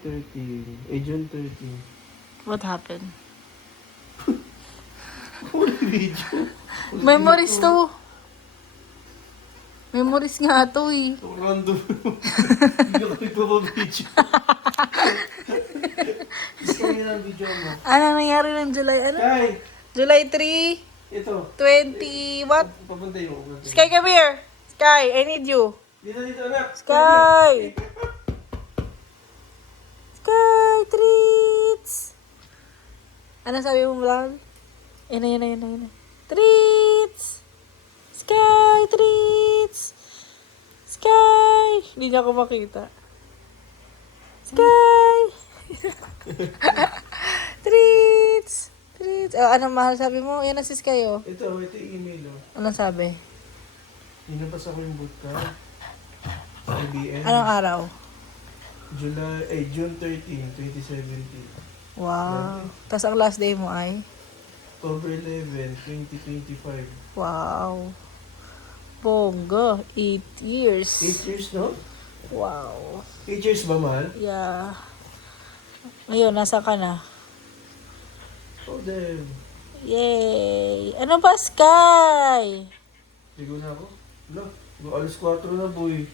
13. June 13. What happened? Wala video. Memories to. Memories nga to eh. So random. Hindi ka nagpapabidyo. Sky na ang video mo. Ano nangyari ng July? Ano? Sky! July 3, Ito. 20, what? Papunta yung. Sky, come here. Sky, I need you. Dito anak. Sky! Sky, treats! Ano sabi mo, Vlog? Yun. Treats! Sky, treats! Sky! Hindi niya ako makita. Sky! Treats! Treats! Oh, ano mahal sabi mo? Yan na si Sky, oh. Ito yung email. Oh. Anong sabi? Hinabas ako yung bootcamp. IBM. Anong araw? June 13, 2017. Wow. Tapos ang last day mo ay? October 11, 2025. Wow. Bongga. 8 years. 8 years, no? Wow. 8 years ba, mahal? Yeah. Ngayon, nasa ka na? Oh, damn. Yay! Ano ba, Sky? Ligo na ako. Wala. Alas 4 na, boy.